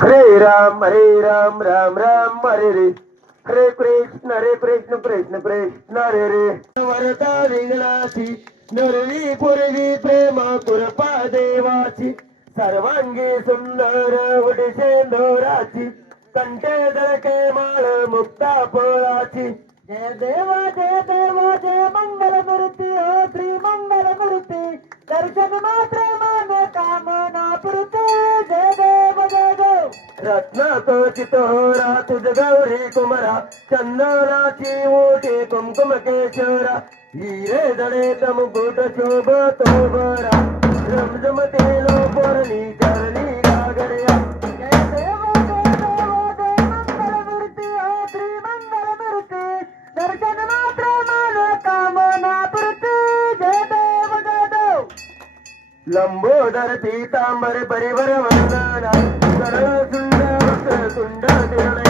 हरे राम हरे राम राम राम हरे रे. हरे कृष्ण हरे कृष्ण कृष्ण कृष्ण हरे रे. वरदा विघ्नाची नरवी पूर्वी प्रेमा कृपा देवाची सर्वांगी सुंदर वडशे नोराची कंठे दळके माळ मुक्ता पोळाची जय देवा जय देवा जय मंगल मूर्ती हो श्री मंगल मूर्ती దర్శన మాత్రమాన కామనా పుడితే జయ పురుతే జయదేవ రత్న తోచితో రాతు జగౌరీ కుమర చందోరా చీవోటి కుంకుమ కేశవర హీరే దళేత ముకుట శోభతో బర రమజమతేలో పొరణి చరణీ లంబోదర పీతాంబర పరివర వరదాన. సరళ సుందర సుండ తిరణ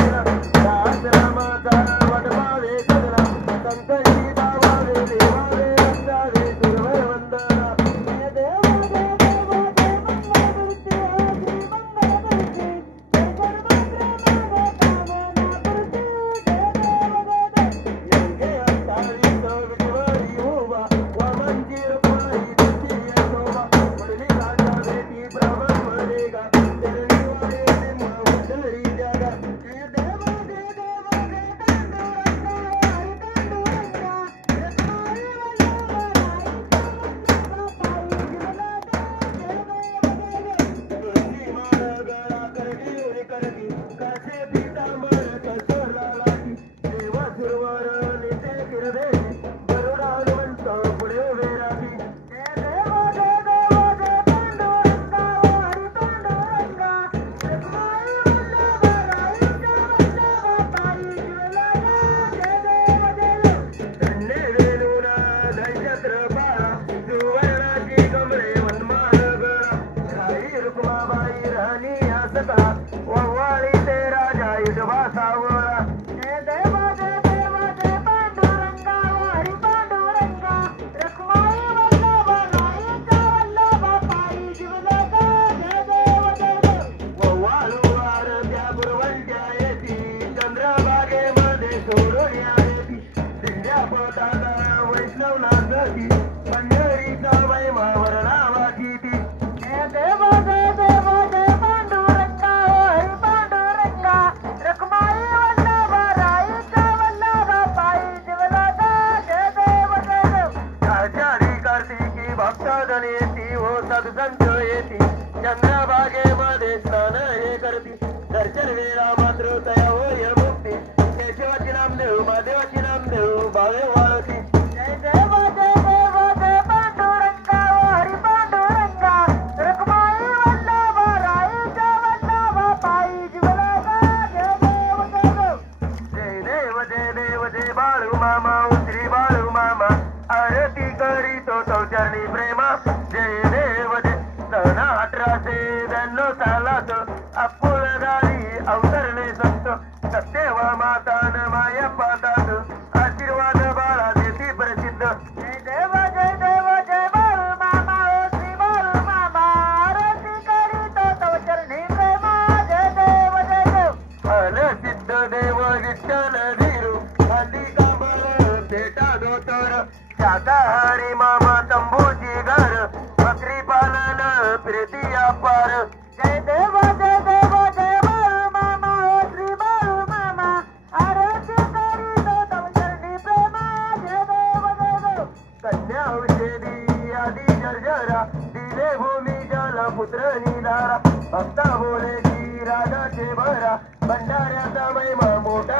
సంచోయతి చంద్రభాగే మా దేశ आलात अपुळ गाडी अवतरणे संत. सत्यवा माता न माया पातात. आशीर्वाद बाळा देती प्रसिद्ध. जय देव देव जय देव जय देव. फल सिद्ध देव विठ्ठल शाकाहारी मामा तंबूची घर. बकरी पालन प्रीती अपार my mama.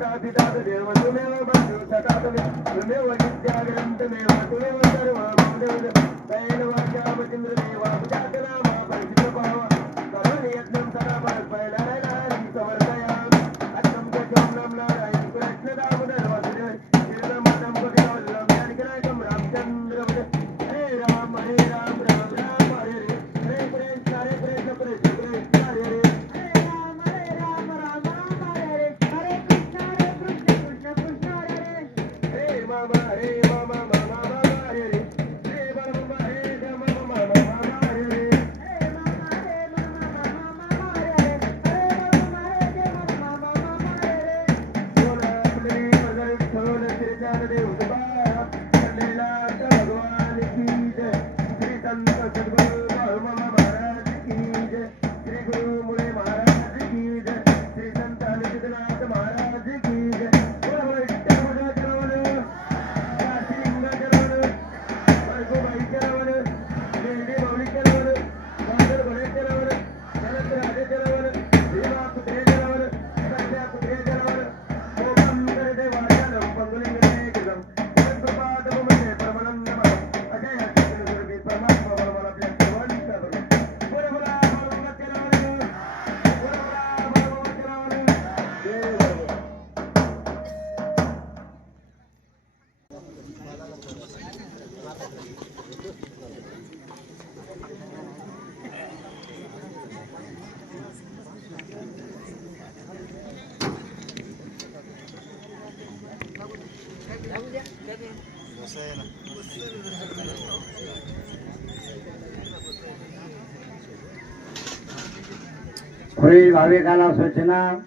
सकापितात देव तुमेव बंधु सकातमे तुमेव नित्याग्रंथमेव तुमेव कोळी भाविकाला सूचना.